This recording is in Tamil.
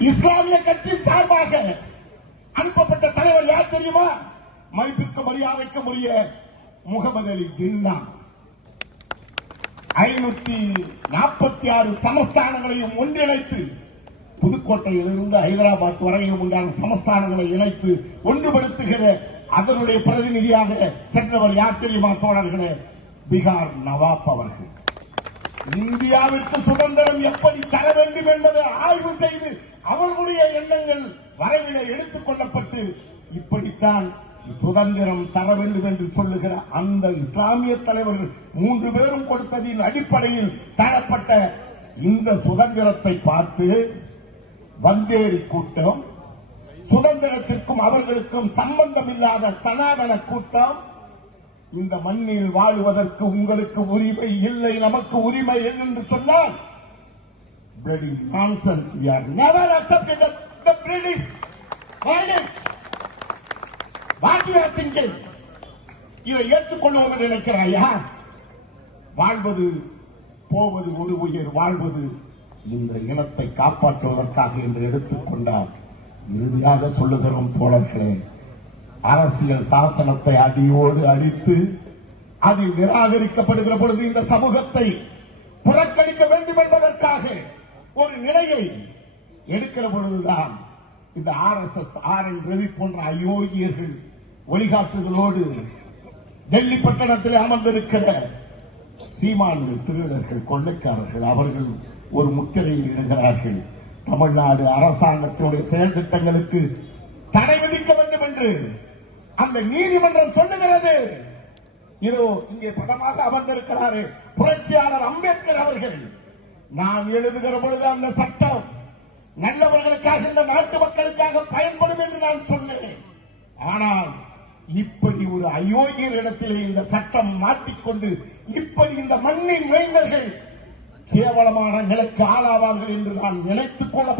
இஸ்லாமிய கட்சியின் சார்பாக அனுப்பப்பட்ட தலைவர் யார் தெரியுமா? மதிப்பிற்கு மரியாதைக்கு உரிய முகமது அலி ஜின்னா. ஐநூத்தி நாற்பத்தி ஆறு சமஸ்தானங்களையும் ஒன்றிணைத்து புதுக்கோட்டையிலிருந்து ஹைதராபாத் வரையும் உண்டான சமஸ்தானங்களை இணைத்து ஒன்றுபடுத்துகிற அதனுடைய பிரதிநிதியாக சென்றவர் யார் தெரியுமா தோழர்களே? பீகார் நவாப் அவர்கள். இந்தியாவிற்கு சுதந்திரம் எப்படி தர வேண்டும் என்பதை ஆய்வு செய்து அவர்களுடைய எண்ணங்கள் வரைவில எடுத்துக் கொள்ளப்பட்டு இப்படித்தான் சுதந்திரம் தர வேண்டும் என்று சொல்லுகிற அந்த இஸ்லாமிய தலைவர்கள் மூன்று பேரும் கொடுத்ததின் அடிப்படையில் தரப்பட்ட இந்த சுதந்திரத்தை பார்த்து வந்தேரி கூட்டம் சுதந்திரத்திற்கும் அவர்களுக்கும் சம்பந்தம் இல்லாத சனாதன கூட்டம் இந்த மண்ணில் வாழுவதற்கு உங்களுக்கு உரிமை இல்லை நமக்கு உரிமை என்று சொன்னால் bloody nonsense we are never accepted the, the British violence. What you are thinking? இதை ஏற்றுக்கொள்வோம் என்று நினைக்கிறாயா? வாழ்வது போவது ஒரு உயிர் வாழ்வது இந்த இனத்தை காப்பாற்றுவதற்காக என்று எடுத்துக்கொண்டார் இறுதியாக சொல்லுகிறோம் தோழர்களே அரசியல் சாசனத்தை அடியோடு அழித்து அது நிராகரிக்கப்படுகிற பொழுது இந்த சமூகத்தை புறக்கணிக்க வேண்டும் என்பதற்காக ஒரு நிலையை எடுக்கிற பொழுதுதான் இந்த R S S R N Ravi போன்ற அயோக்கியர்கள் வழிகாட்டுதலோடு டெல்லி பட்டணத்தில் அமர்ந்திருக்கிற சீமான்கள் திருடர்கள் கொள்ளைக்காரர்கள் அவர்கள் ஒரு முத்திரையில் இடுகிறார்கள். தமிழ்நாடு அரசாங்கத்தினுடைய செயல் திட்டங்களுக்கு தடை விதிக்க வேண்டும் என்று அந்த நீதிமன்றம் சொல்லுகிறது. இதோ இங்கே படமாக அமர்ந்திருக்கிறாரு புரட்சியாளர் அம்பேத்கர் அவர்கள். நான் எழுதுகிற பொழுது அந்த சட்டம் நல்லவர்களுக்காக இந்த நாட்டு மக்களுக்காக பயன்படும் என்று நான் சொன்னேன். ஆனால் இப்படி ஒரு அயோக்கியர் இடத்திலே இந்த சட்டம் மாட்டிக்கொண்டு இப்படி இந்த மண்ணின் மைந்தர்கள் கேவலமான நிலைக்கு ஆளாவார்கள் என்று நான் நினைத்துக் கொள்ள